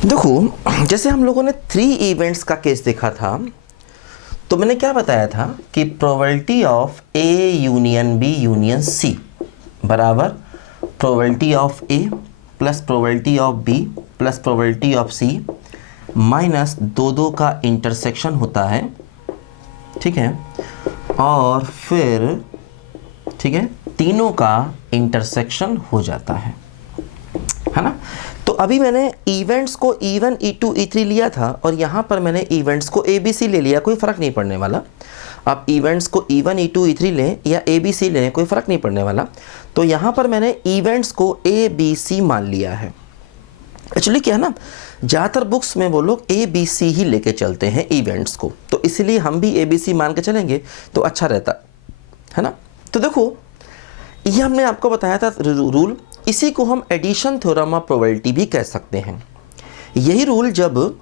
देखो, जैसे हम लोगों ने 3 इवेंट्स का केस देखा था, तो मैंने क्या बताया था कि probability of A union B union C बराबर probability of A plus probability of B plus probability of C minus दो का इंटरसेक्शन होता है, ठीक है, और फिर ठीक है तीनों का इंटरसेक्शन हो जाता है ना। तो अभी मैंने इवेंट्स को E1 E2 E3 लिया था और यहाँ पर मैंने इवेंट्स को ABC ले लिया, कोई फ़र्क नहीं पड़ने वाला। आप इवेंट्स को E1 E2 E3 लें या ABC लें, कोई फ़र्क नहीं पड़ने वाला। तो यहाँ पर मैंने इवेंट्स को ABC मान लिया है। एक्चुअली क्या है ना, ज़्यादातर बुक्स में वो लोग ABC ही लेके चलते हैं इवेंट्स को, तो इसलिए हम भी ABC मान के चलेंगे तो अच्छा रहता है ना। तो देखो, ये हमने आपको बताया था रूल, इसी को हम एडिशन थ्योरम ऑफ प्रोबेबिलिटी भी कह सकते हैं। यही रूल जब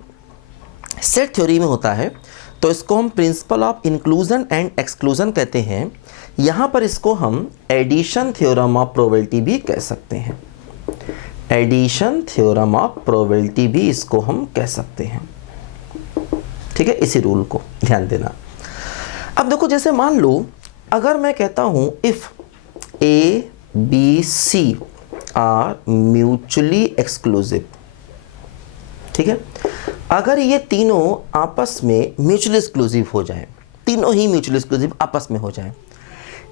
सेट थ्योरी में होता है तो इसको हम principle of inclusion and exclusion कहते हैं। यहाँ पर इसको हम एडिशन थ्योरम ऑफ प्रोबेबिलिटी भी कह सकते हैं। एडिशन थ्योरम ऑफ प्रोबेबिलिटी भी इसको हम कह सकते हैं, ठीक है। इसी रूल को ध्यान देना। अब देखो, जैसे मान लो अगर मैं कहता हूँ if A B C are mutually exclusive, ठीक है, अगर ये तीनों आपस में म्यूचुअली एक्सक्लूसिव हो जाएं, तीनों ही म्यूचुअली एक्सक्लूसिव आपस में हो जाएं,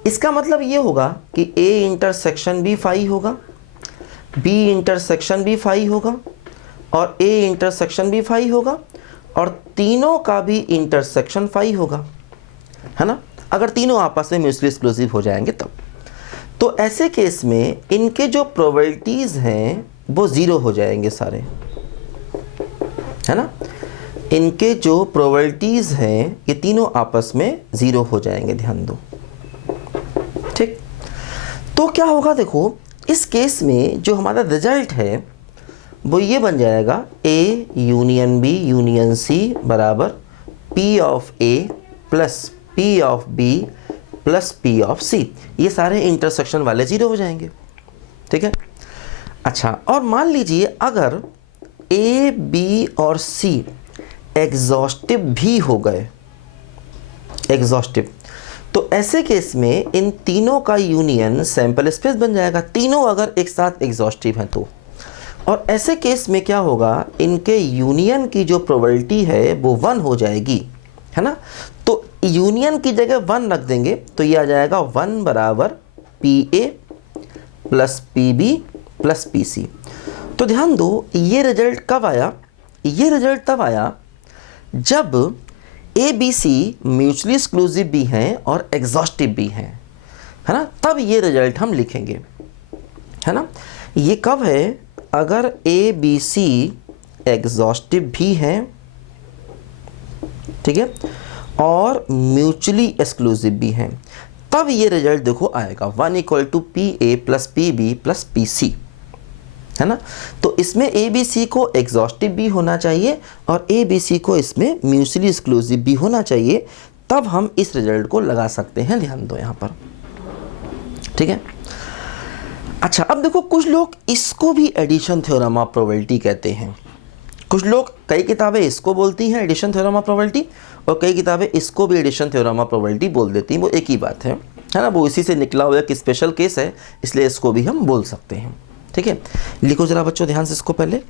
इसका मतलब ये होगा कि ए इंटरसेक्शन भी फाई होगा, बी इंटरसेक्शन भी फाई होगा और ए इंटरसेक्शन भी फाई होगा और तीनों का भी इंटरसेक्शन फाई होगा, है ना। अगर तीनों आपस में म्यूचुअली एक्सक्लूसिव हो जाएंगे तब तो ऐसे केस में इनके जो प्रोबेबिलिटीज़ हैं वो ज़ीरो हो जाएंगे सारे, है ना। इनके जो प्रोबेबिलिटीज़ हैं ये तीनों आपस में ज़ीरो हो जाएंगे, ध्यान दो, ठीक। तो क्या होगा, देखो इस केस में जो हमारा रिजल्ट है वो ये बन जाएगा A union B union C बराबर P of A plus P of B plus P of C. ये सारे इंटरसेक्शन वाले ज़ीरो हो जाएंगे, ठीक है। अच्छा, और मान लीजिए अगर ए बी और सी एग्जॉस्टिव भी हो गए, एग्जॉस्टिव, तो ऐसे केस में इन तीनों का यूनियन सैंपल स्पेस बन जाएगा, तीनों अगर एक साथ एग्जॉस्टिव हैं तो। और ऐसे केस में क्या होगा, इनके यूनियन की जो प्रोबेबिलिटी है वो 1 हो जाएगी, है ना। तो यूनियन की जगह 1 रख देंगे तो ये आ जाएगा 1 बराबर P A plus P B plus P C. तो ध्यान दो, ये रिजल्ट कब आया, ये रिजल्ट तब आया जब A B C mutually exclusive भी हैं और एग्जॉस्टिव भी हैं, है ना, तब ये रिजल्ट हम लिखेंगे, है ना। ये कब है, अगर ए बी सी एग्जॉस्टिव भी हैं, ठीक है, और म्यूचुअली एक्सक्लूसिव भी हैं, तब ये रिजल्ट देखो आएगा 1 equal to P A plus P B plus P C, है ना। तो इसमें ए बी सी को एग्जॉस्टिव भी होना चाहिए और ए बी सी को इसमें म्यूचुअली एक्सक्लूसिव भी होना चाहिए, तब हम इस रिजल्ट को लगा सकते हैं। ध्यान दो यहाँ पर, ठीक है। अच्छा, अब देखो, कुछ लोग इसको भी एडिशन थ्योरम ऑफ प्रोबेबिलिटी कहते हैं। कुछ लोग, कई किताबें इसको बोलती हैं एडिशन थ्योरम ऑफ प्रोबेबिलिटी और कई किताबें इसको भी एडिशन थ्योरम ऑफ प्रोबेबिलिटी बोल देती हैं, वो एक ही बात है ना। वो इसी से निकला हुआ एक स्पेशल केस है, इसलिए इसको भी हम बोल सकते हैं, ठीक है। लिखो जरा बच्चों ध्यान से इसको पहले।